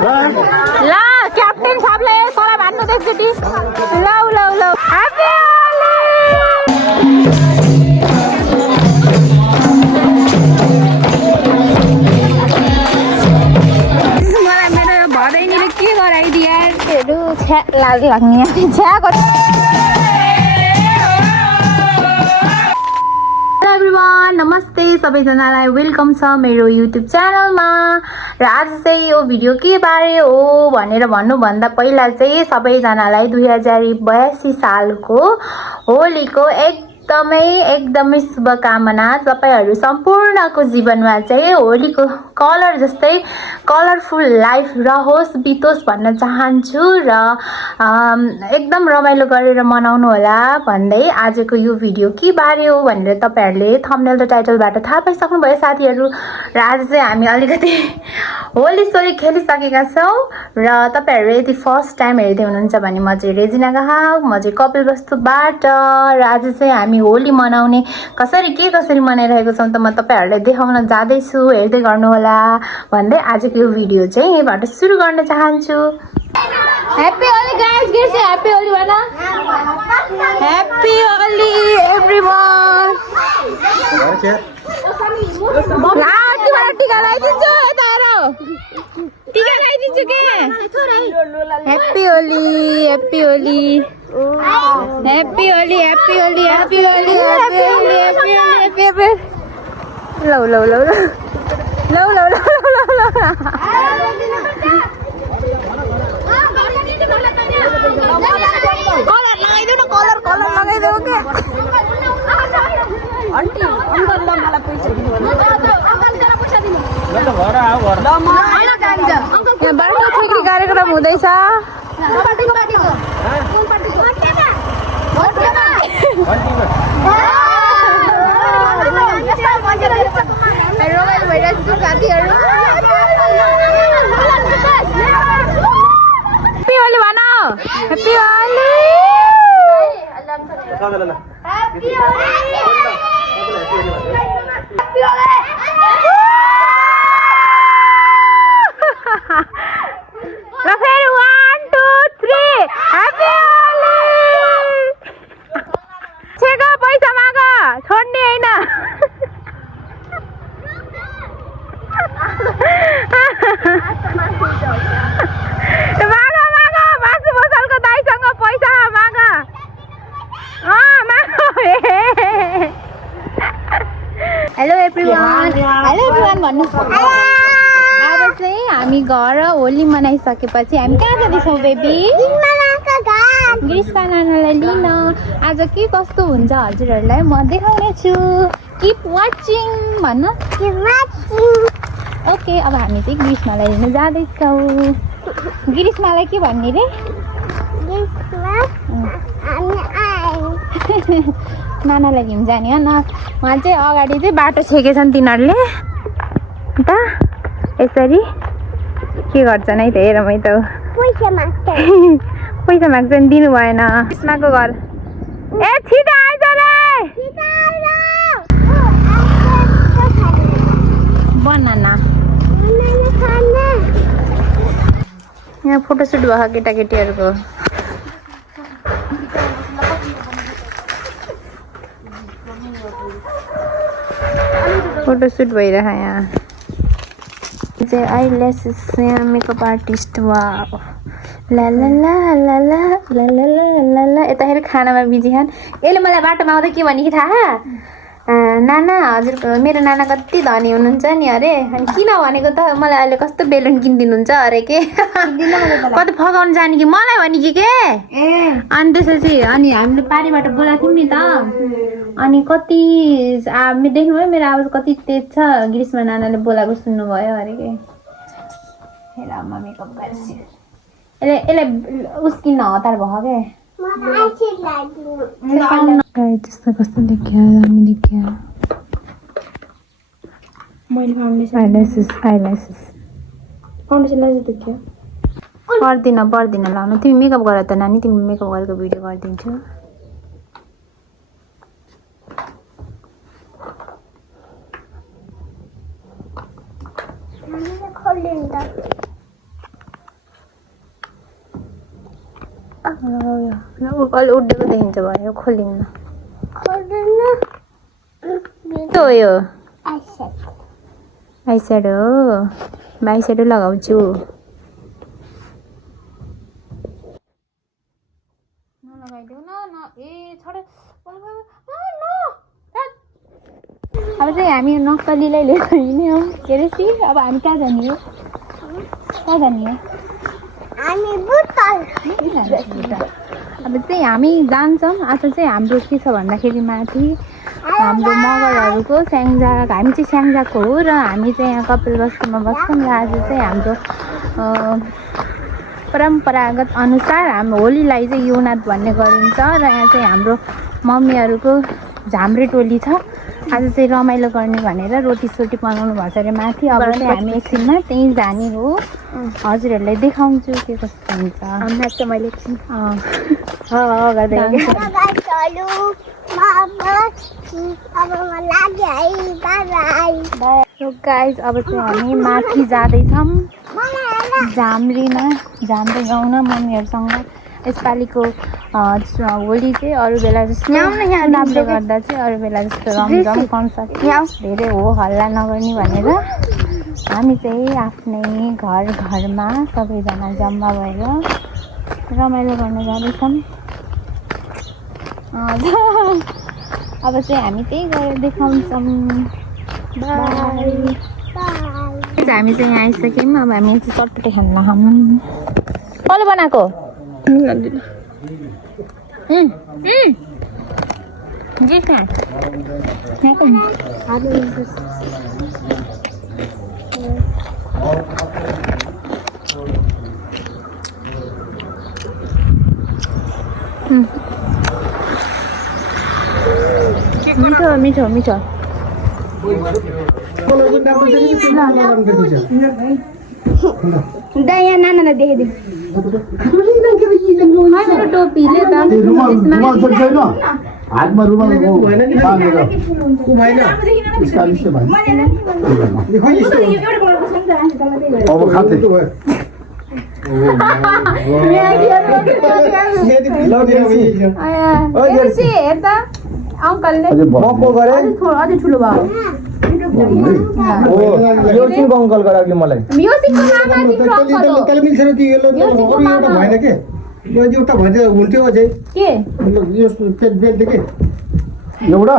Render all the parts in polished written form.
ल क्याप्टेन साहबले सलाई भान्नु एकचोटि लौ लौ लौ ह्यापी मलाई मेरो भदैनीले के गराइदियाहरू छ्या लाज लाग्ने छ्याको नमस्ते सबैजनालाई वेलकम छ मेरो युट्युब च्यानलमा र आज चाहिँ यो भिडियो के बारे हो भनेर भन्नुभन्दा पहिला चाहिँ सबैजनालाई 2082 सालको होलीको एकदमै शुभकामना। तपाईहरु सम्पूर्णको जीवनमा चाहिँ होलीको कलर जस्तै कलरफुल लाइफ रहोस् बितोस् भन्न चाहन्छु र एकदम रमाइलो गरेर मनाउनु होला भन्दै आजको यो भिडियो के बारे हो भनेर तपाईहरुले थम्बनेल र टाइटलबाट थाहा पाइसक्नु भयो साथीहरु। र आज चाहिँ हामी अलिकति होली सोली खेलिसकेका छौं र तपाईहरु यदि फर्स्ट टाइम हेर्दै हुनुहुन्छ भने म चाहिँ रेजिना गाहक, म चाहिँ कपिलवस्तुबाट र आज चाहिँ हामी होली मनाउने कसरी मनाइरहेको छौं त म तपाईहरुलाई देखाउन जाँदै छु, हेर्दै गर्नु होला भन्दै आजको यो भिडियो चाहिँ यहीबाट सुरु गर्न चाहन्छु। Happy Holi guys, girls happy Holi भन। Happy Holi everyone. टिका लगाइदिन्छु यता हेर, टिका लगाइदिन्छु के। Happy Holi happy Holi happy Holi happy Holi happy Holi happy Holi happy Holi happy. लौ लौ लौ लौ लौ लौ लौ कलर लगाइदेऊ न, कलर लगाइदेऊ के आन्टी अंकल ल मलाई पैसा दिनु अंकललाई पैसा दिनु ल त घर आऊ घर ल म आइला जान्छ। यहाँ बर्थ छेत्री कार्यक्रम हुँदैछ। पार्टीको कुन पार्टीको रमाइलो भइरहेको छ साथीहरु। ह्यापी होली भन। Happy Holi happy Holi. र फेरि 1 2 3 ह्यापी होली। छेगा पैसा माग, छोड्ने हैन। माग माग मासु बसालको दाइसँग पैसा माग। हेलो एभ्रीवान भन्नु। अब चाहिँ हामी घर होली मनाइसकेपछि हामी कहाँ जाँदैछौँ बेबी? ग्रीष्मा नानालाई लिन। आज के कस्तो हुन्छ हजुरहरूलाई म देखाउने छु। किप वाचिङ भन्न। ओके, अब हामी चाहिँ ग्रीष्मालाई लिन जाँदैछौँ। ग्रीष्मालाई के भन्ने रे? नानालाई लिन जाने हो न। उहाँ चाहिँ अगाडि चाहिँ बाटो छेकेछन् तिनीहरूले त यसरी के गर्छन् है त। हेर मै त पैसा माग्छन्, दिनु भएन। ग्रीष्माको घर ए छिटो आइज रे बनाना। यहाँ फोटोसुट भयो केटाकेटीहरूको। फोटोसुट भइरह यहाँ चाहिँ आइल्यासेस यहाँ मेकअप आर्टिस्ट। वाउ ला ला ला ला ला ला ला ला ला। यता हेर खानामा बिजी खान। यसले मलाई बाटोमा आउँदा के भने कि थाहा? नाना हजुरको मेरो नाना कति धनी हुनुहुन्छ नि अरे, अनि किन भनेको त मलाई अहिले कस्तो बेलुन किनिदिनुहुन्छ अरे के। कतै फगाउनु जाने कि मलाई भने कि के। अनि त्यसपछि अनि हामीले पारीबाट बोलाएको थियौँ नि त। अनि कति देख्नुभयो मेरो आवाज कति तेज छ। ग्रीष्मा नानाले बोलाएको सुन्नुभयो अरे के। हेर म मेकअप गर्छु। यसले उस्किन हतार भयो के। त्यस्तो कस्तो देखियो दामी देखियो। मैले फाउन्डेसन आइल्यासेस देखियो। पर्दिन लाउनु। तिमी मेकअप गर त नानी, तिमी मेकअप गरेको भिडियो गरिदिन्छु। अलि उडेको देखिन्छ भयो खोलिन्न के हो यो आइस्याडो हो म आइस्याडो लगाउँछु नलगाइदेऊ न ए छोडे अब चाहिँ हामी नक्कलीलाई लिएर हिँड्ने हो के अरे सी अब हामी कहाँ जाने हो अब चाहिँ हामी जान्छौँ आज चाहिँ हाम्रो के छ भन्दाखेरि माथि हाम्रो मगरहरूको स्याङ्जा हामी चाहिँ स्याङ्जाको हो र हामी चाहिँ यहाँ कपिलवस्तुमा बस्छौँ र आज चाहिँ हाम्रो परम्परागत अनुसार हाम्रो होलीलाई चाहिँ युनाथ भन्ने गरिन्छ र यहाँ चाहिँ हाम्रो मम्मीहरूको झाम्रे टोली छ आज चाहिँ रमाइलो गर्ने भनेर रोटी सोटी बनाउनु भएको छ अरे माथि अब चाहिँ हामी एकछिनमा त्यहीँ जाने हो हजुरहरूलाई देखाउँछु के कस्तो हुन्छ मैले एकछिन गाइज अब चाहिँ हामी माथि जाँदैछौँ झाम्रीमा झाम्रे गाउन मम्मीहरूसँग यसपालिको होली चाहिँ अरू बेला जस्तो नामले गर्दा चाहिँ अरू बेला जस्तो रमझम कन्सर्ट धेरै हो हल्ला नगर्ने भनेर हामी चाहिँ आफ्नै घरमा सबैजना जम्मा भएर रमाइलो गर्न जाँदैछौँ अब चाहिँ हामी त्यही गरेर देखाउँछौँ हामी चाहिँ यहाँ आइसक्यौँ अब हामी चाहिँ चटपटे खाना खाऊँ कसले बनाएको मिठो मिठो मिठो यहाँ नानालाई देखाइदिउँ टोपीले हातमा रुमाल अब खाते अङ्कलले अझै ठुलो भयो यो सिंहको अङ्कलको लागि मलाई यो सिंहको मामा एउटा भन्दै हुन्थ्यो अझै के बेल्ट के एउटा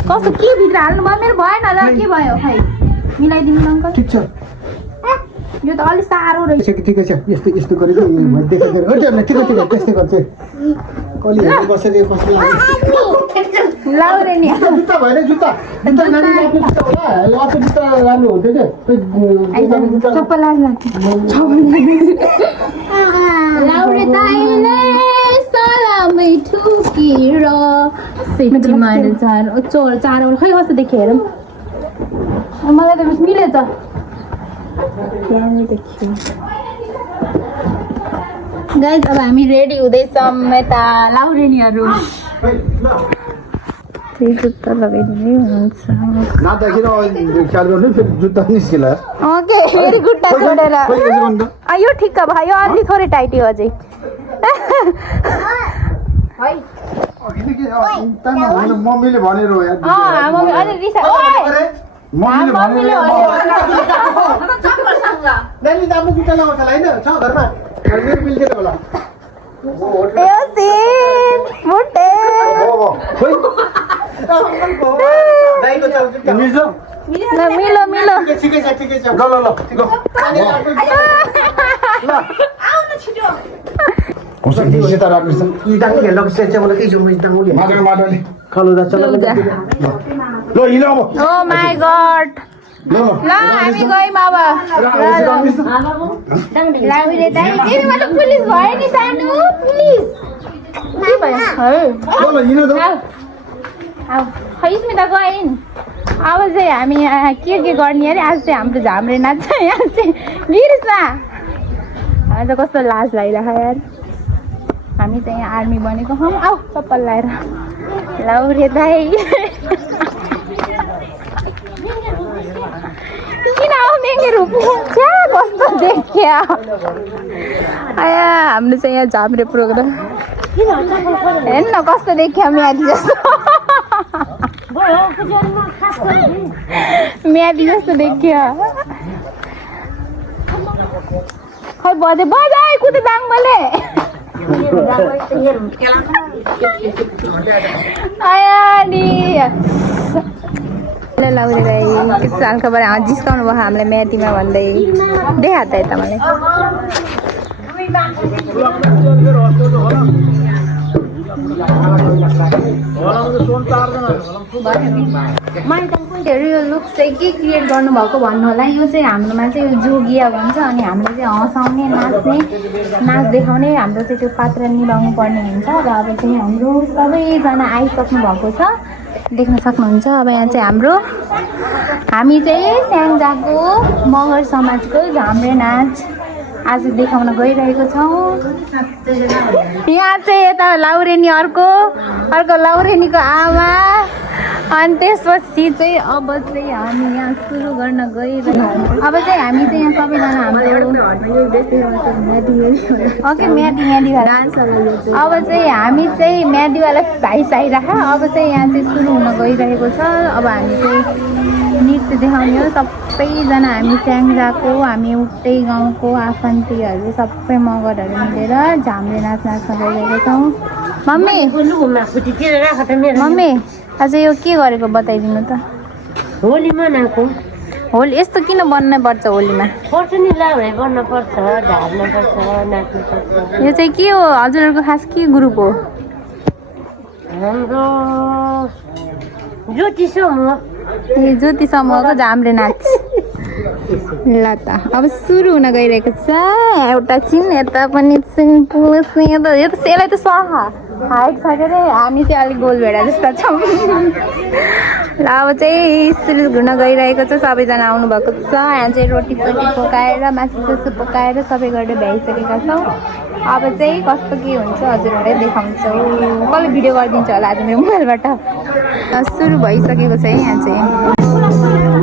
अब कस्तो के भित्र हाल्नु भयो मेरो भएन र के भयो खै मिलाइदिनु अङ्कल ठिक छ यो त अलिक साह्रो रहेछ ठिकै छ यस्तो यस्तो गरेको देखाइ ठिकै त्यस्तै गर्छ कहिले बसेर कसले लाउरे नि जुत्ता भएन जुत्ता जुत्ता राम्रो हुन्थ्यो क्या चप्पल लाउरे दाइले सलामै ठुकिर सेफ्टी मारे चार खै कस्तो देखेर मलाई त मिलेछ गाइज अब हामी रेडी हुँदैछौँ यता लाउरेनीहरू त्यही जुत्ता लगाइदिँदै हुनुहुन्छ ख्याल गर्नु फेरि जुत्ता निस्केला ओके फेरि खुट्टा छोडेर यो ठिक्क भयो अलि थोरै टाइट हो अझै मम्मीले भनेर हो यार अलि रिसा मम्मीले आफ्नो जुत्ता लगाउँछ होइन छ घरमा मेरो मिल्दैन होला मिलो मिलो ठिकै छ ल ओ माई गॉड ल हामी गयौँ अब लाउरे दाइ तिमी मतलब पुलिस भयो नि सानो पुलिस के भयो खै स्मिता गइन् अब चाहिँ हामी के गर्ने अरे आज चाहिँ हाम्रो झाम्रे नाच्छ यहाँ चाहिँ गिरिसमा हामी त कस्तो लाज लागिरहेको यार हामी चाहिँ यहाँ आर्मी बनेको हौँ आऊ चप्पल लाएर लाउरे दाइ किन आउने मेरो पुग्छ कस्तो देखिया आया हाम्रो चाहिँ यहाँ झाम्रे प्रोग्राम हेर्न न कस्तो देखियो म्यादी जस्तो म्यादी जस्तो देखियो खै बजे बजाए कुदे बाङ्गले आया नि लाउरे गाई के सालको बारे जिस्काउनु भयो हामीलाई म्यादीमा भन्दै देखा त यता मलाई यो लुक चाहिँ के क्रिएट गर्नुभएको भन्नु होला यो चाहिँ हाम्रोमा चाहिँ यो जोगिया भन्छ अनि हामीले चाहिँ हँसाउने नाच्ने नाच देखाउने हाम्रो चाहिँ त्यो पात्र निभाउनु पर्ने हुन्छ र अब चाहिँ हाम्रो सबैजना आइसक्नु भएको छ देख्न सक्नुहुन्छ अब यहाँ चाहिँ हामी चाहिँ स्याङ्जाको मगर समाजको झाम्रे नाच आज देखाउन गइरहेको छौँ यहाँ चाहिँ यता लाउरेनी अर्को लाउरेनीको आमा अनि त्यसपछि चाहिँ अब चाहिँ हामी यहाँ सुरु गर्न गइरहेको अब चाहिँ हामी चाहिँ यहाँ सबैजना हाम्रो ओके म्यादीवाला अब चाहिँ हामी चाहिँ म्यादीवाला भाइसाइराख अब चाहिँ यहाँ चाहिँ सुरु हुन गइरहेको छ अब हामी चाहिँ नृत्य देखाउने हो सबैजना हामी स्याङ्जाको हामी उतै गाउँको आफन्तीहरू सबै मगरहरू मिलेर झाम्रे नाच नाच्न गइरहेको छौँ मम्मी आज यो के गरेको बताइदिनु त होलीमा नाको होली यस्तो किन बन्नै पर्छ होलीमा पर्छ नि लाउरे बन्न पर्छ ढाल्न पर्छ नाच्नु पर्छ यो चाहिँ के हो हजुरहरूको खास के ग्रुप हो हाम्रो ज्योति समूह ए ज्योति समूहको झाम्रे नाच ल त अब सुरु हुन गइरहेको छ एउटा चिन यता पनि चिन पुग्ने यसलाई त सहा हाइट छ के अरे हामी चाहिँ अलिक गोलभेडा जस्ता छौँ ल अब चाहिँ सुरु हुन गइरहेको छ सबैजना आउनुभएको छ यहाँ चाहिँ रोटी पकाएर मासु पकाएर सबै गरेर भ्याइसकेका छौँ अब चाहिँ कस्तो के हुन्छ हजुरहरूलाई देखाउँछौँ कसले भिडियो गरिदिन्छ होला आज मेरो मोबाइलबाट सुरु भइसकेको छ है यहाँ चाहिँ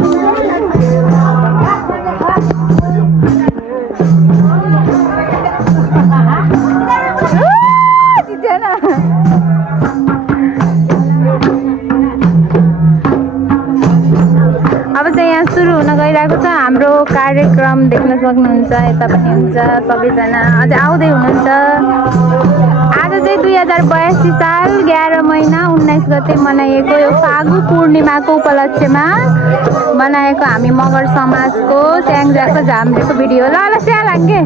अब चाहिँ यहाँ सुरु हुन गइरहेको छ हाम्रो कार्यक्रम देख्न सक्नुहुन्छ यता पनि हुन्छ सबैजना अझै आउँदै हुनुहुन्छ आज चाहिँ 2082 साल 11 महिना 19 गते मनाइएको यो फागु पूर्णिमाको उपलक्ष्यमा मनाएको हामी मगर समाजको स्याङ्जाको झाम्रेको भिडियो ल स्या लागे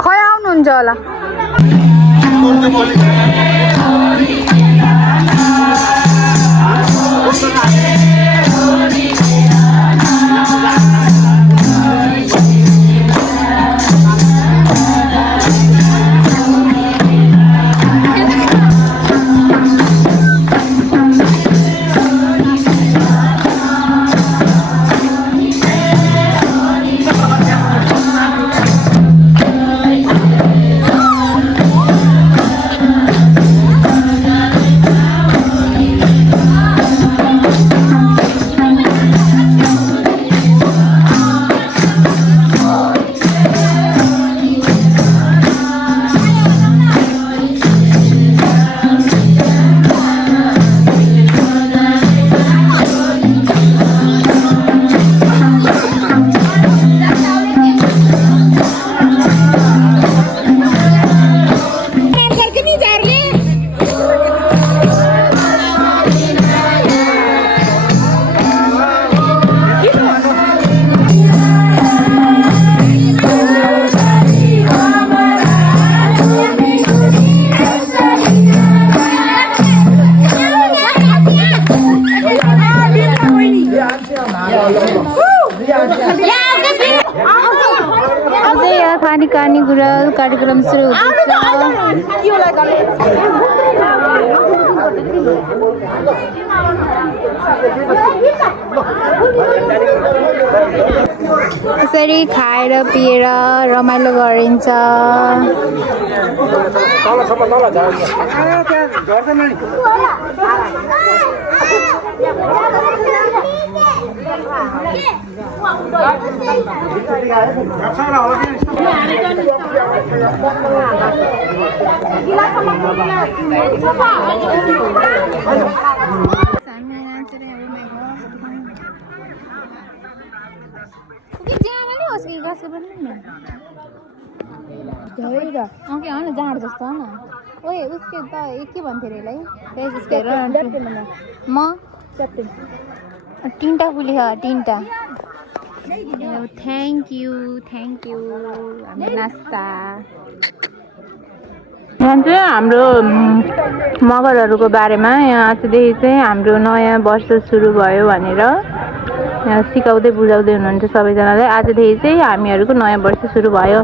खै आउनुहुन्छ होला अझै यहाँ खानेकुरा कार्यक्रम सुरु हुँदैछ। यसरी खाएर पिएर रमाइलो गरिन्छ। जाँड जस्तो न ओए उसके त के भन्थ्यो अरे यसलाई म तीनटा फुली छ तीनटा। थ्याङ्क यू हाम्रो नास्ता। यहाँ चाहिँ हाम्रो मगरहरूको बारेमा यहाँ आजदेखि चाहिँ हाम्रो नयाँ वर्ष सुरु भयो भनेर यहाँ सिकाउँदै बुझाउँदै हुनुहुन्छ सबैजनालाई। आजदेखि चाहिँ हामीहरूको नयाँ वर्ष सुरु भयो।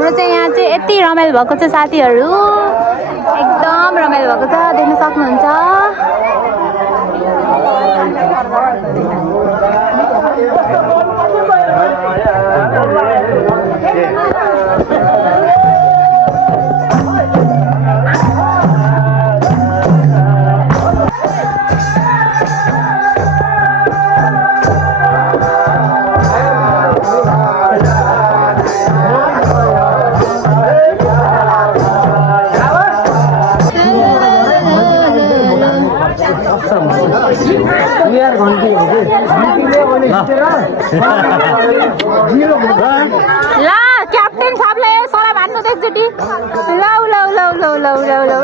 हाम्रो चाहिँ यहाँ चाहिँ यति रमाइलो भएको छ साथीहरू एकदम रमाइलो भएको छ देख्न सक्नुहुन्छ ल क्याप्टेन साहबलाई सला भान्नु एकचोटि लौ लौ लौ लौ लौ लौ लौ